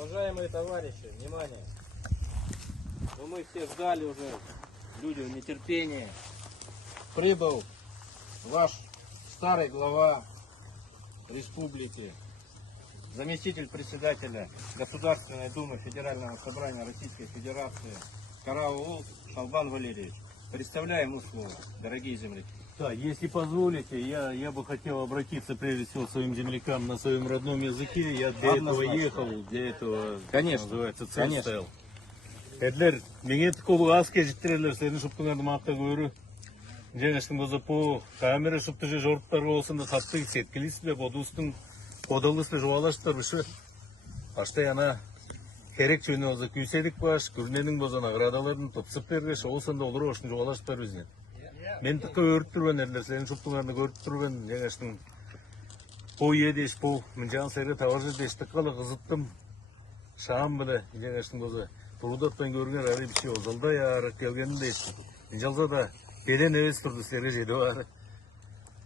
Уважаемые товарищи, внимание! Но мы все ждали уже, люди в нетерпении. Прибыл ваш старый глава республики, заместитель председателя Государственной Думы Федерального собрания Российской Федерации Караул Шалбан Валерьевич. Представляем ему слово, дорогие земляки. Да, если позволите, я бы хотел обратиться прежде всего к своим землякам на своем родном языке. Я для этого ехал, для этого, Конечно, называется, цель конечно. стоял. Эдлер, меня такого аски життерелер, следно шуптыңарды мақта көрі. Женештің бозы по камера шупты же жорттар болсын да сапты сеткілісі бе, бодустың кодалысы жуалаштар бұшы. Аштай ана керек жөне олзы күйседік баш, күрненің бозы наградаларын тұпсып бергеш, олсын да олыры ошын жуалаштар өзіне. Мен тыққа өріп тұрбен әрлер, сәлін шұптыңарны көріп тұрбен, женештің по едеш, по мінжан сәрі таваржы деш тыққалы қызыттым. Шағам білі, женештің бозы тұрудатпен көрген әрі біші озалдай арық келгенін дейсті. Жалза да белен әвес тұрды сәрі жеді бары.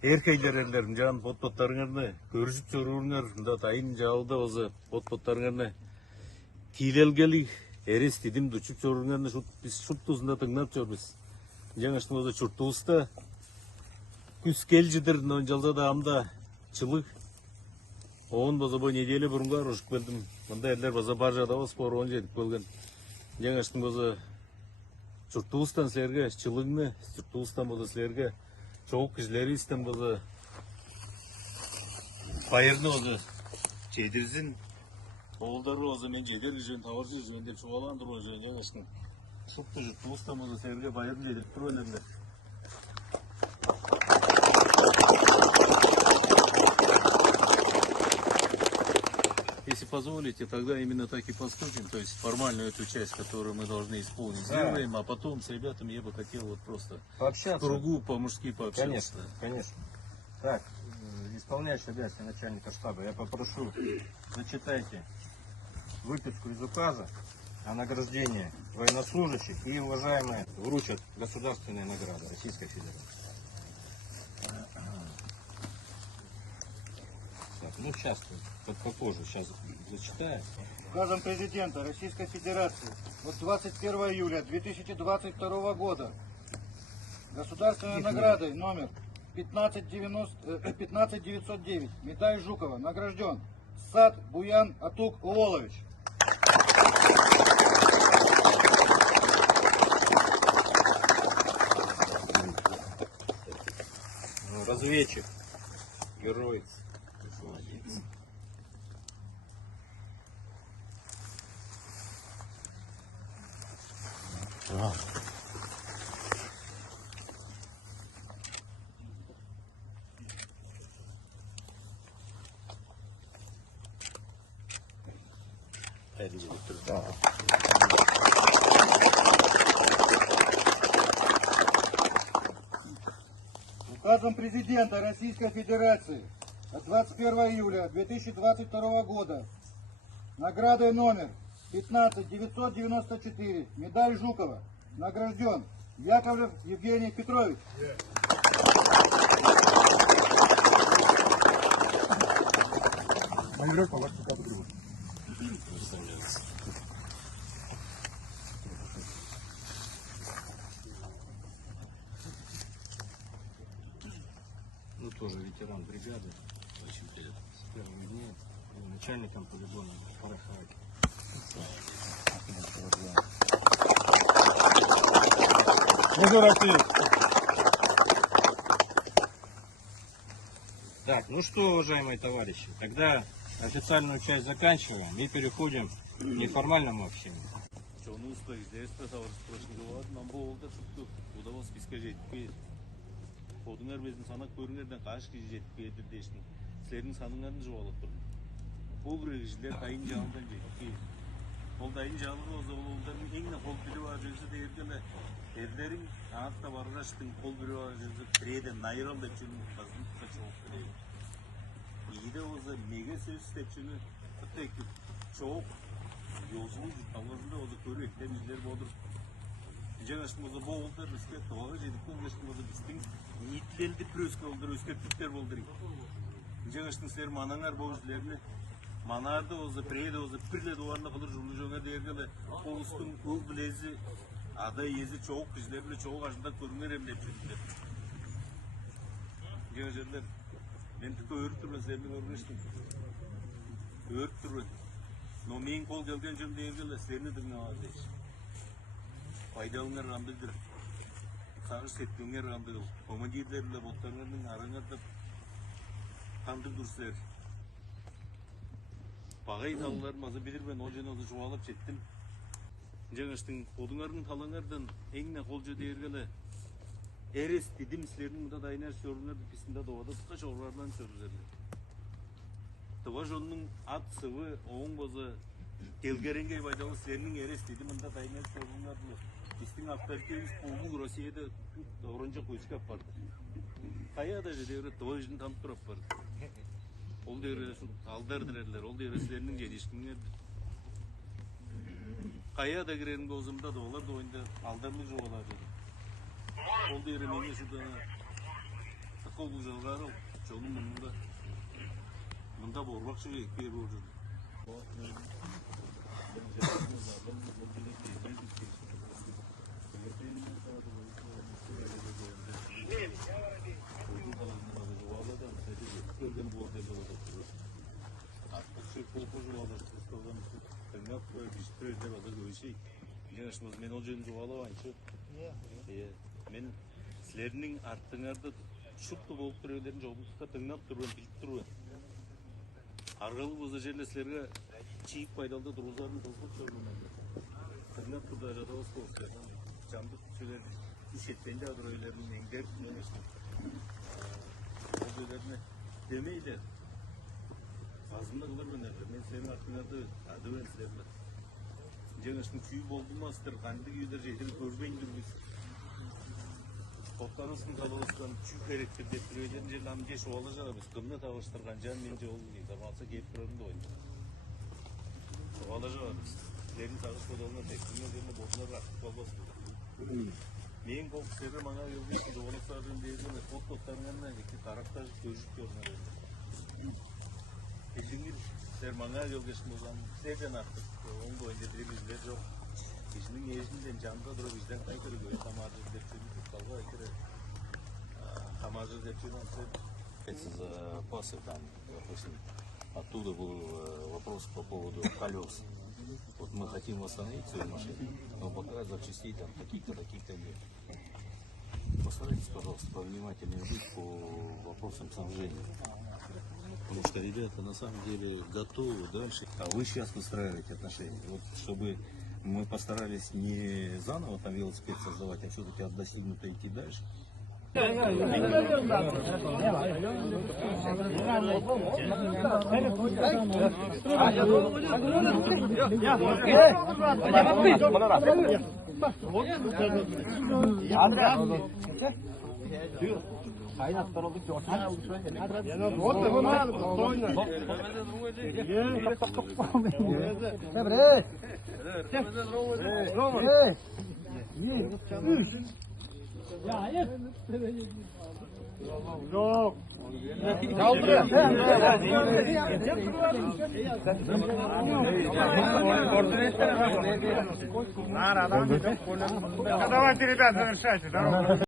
Еркейлер әрлерім жан pot-pottарыңарны көржіп жөріңер, мұнда тайын жалды өзі pot-pottарыңарны кейлелгелі әрес дедім дүчіп жөріңерні шұп тұзында тыңнап жөрбіз. Жаңаштың өзі чұртуыста күз кел жидір, жалда да амда чылық. Оғын боза бой неделі бұрынға рұшып келдім. Мұнда әрлер боза бар жадауы спор оғын жедіп келген. Жаңаштың боза чұртуыстан сілерге чылығыны, чұртуыстан боза сілерге çoğuk kişileri istem bozа bayırını bozа çedirsin. Oğulları bozа men çedir jön, tavarcı jön деп çuvalandır o jön жаңаштың. Шупты чұртуыстан боза сілерге bayırını çedirip тұру әлемді. Если позволите, тогда именно так и поступим, то есть формальную эту часть, которую мы должны исполнить, сделаем, а потом с ребятами я бы хотел вот просто Пообщаться. в кругу по-мужски пообщаться. Конечно, конечно. Так, исполняющий обязанности начальника штаба, я попрошу, зачитайте выписку из указа о награждении военнослужащих и, уважаемые, вручат государственные награды Российской Федерации. Так, ну сейчас, попозже, сейчас зачитаю. Указом президента Российской Федерации от 21 июля 2022 года государственной наградой номер 15909 медаль Жукова награжден Сад Буян Атук Улолович. Разведчик, герой. Молодец. Указом президента Российской Федерации от 21 июля 2022 года наградой номер 15994 медаль Жукова награжден Яковлев Евгений Петрович. Ну, тоже ветеран бригады, очень с первыми дней, начальником полигона Парахаки. Так, ну что, уважаемые товарищи, тогда официальную часть заканчиваем и переходим к неформальному общению. Odunlar bezini sanak көріңерден қаш кezi жетіп келді дештің. Сілердің саныңларын жуалып тұрды. Бұл кірегішілер дайын жағындан жетіп келді. Ол дайын жағылығы олза олардың еңіне қол білі бар жүрсі дегергені ерлерің аңықта барғаштың қол білі бар жүрсі тіреді найрал деп жүрін қазын тұқа çoğuk біледі. Ейді олза меге сөз деп жүрін құтты çoğuk yolculuğun жұтталғызында олза көрі ектен жерлер болдыр. Жаңаштың олза болдыр, өске тұғаға жедіктен жаңаштың олза біздің нитлелді прөскі олдыр, өскертіктер болдыр. Жаңаштың сілер манаңар бұл жүрлеріне Manarda olsa, preyde olsa, pirle duvarına kalır, jurlu jöne dergele, oğustun ıl bilezi, ada yezi çoğuk, bizler bile çoğuk aşında körünler hem de çözümler. Gençler, ben tüke örüp durma, seninle görmüştüm. Örüp durma. No men kol gelgen jön dergele, seni dinle ağabey. Faydalınlar randıdır. Sağır settiğinler randıdır. Komediyelerle, botlarının arаңарda kandır dursalar. Bagay tallar mazı bilir ben o jenozu çoğalıp çettim. Жаңаштың odunların talаңардан еңне қолжы дергелі эрес дедім сілердің мұда дайнар сөрінер писінде doğada тұқа жоғырlardan сөрізерлер. Тұға жонның ат сывы оң бозы келгеренге байдалы сілердің эрес дедім мұда дайнар сөрінер пистің авторитетіңіз қолың Россияда орынжа көйсікап барды. Қаяда жедері тұға жын танып тұрап барды. Ол дегері алдардырерлер, ол дегері сілердің жедешкіңер. Kaya da girelim bozumda da olur da oyunda aldarlı joğalar dedi. Oldu yere menge şurada takıl bu joğalar ol. Çoğunun bunda borbak şu ekmeği borcu. Мен ол жерін жоғалып айшы. Мен сілерінің арттыңарды шұқты болып түреулерін жоғылыққа тыңнап тұруын, біліп тұруын. Арғалы бұзы жерлі сілерге чиік пайдалды дұрузарын тұзғып тұруын. Тыңнап тұрда жатауыз қоғыз. Жандық сөйлер үшетпенде адыр өйлерінің еңдер түнемешін. Ол өйлеріне демейлер. Азында қылыр мен әрді. Мен сенің арттыңарды адуен сілерлер. Жаңаштың күйі болды мастыр, қанды күйдер жетір көрбейін дүргіз. Тоқтарыстың қалығыстан күй керектір деп түрелерін жерлі амге шуалы жағабыз. Кімні тағыштырған жан мен жол дейді. Тамақса кеп тұрарында ойын. Шуалы жағабыз. Лерін тағыш қодалына тектіңе жеріне ботылар рақып қалбасы. Мен қол кісері маңа елге жоғалықтардың берген тоттарыңарына жеке тарақтар көжіп көрінер. Білдіңіз, сәр маңа елгешін болған сәден ақтық. Onun da önce bizler yok. Bizden yeşilden canlı durup bizden kaykırı göğe tamacı dertçinin tutkalga aykırı tamacı dertçinin За запасы там, допустим, оттуда был вопрос по поводу колес. Вот мы хотим восстановить свою машину, но пока запчастей там таких-то нет. Постарайтесь, пожалуйста, повнимательнее быть по вопросам снабжения. Потому что ребята на самом деле готовы дальше. А вы сейчас выстраиваете отношения. Вот чтобы мы постарались не заново там велосипед создавать, а все-таки от достигнуто идти дальше. Yok. Давайте, ребят, завершайте.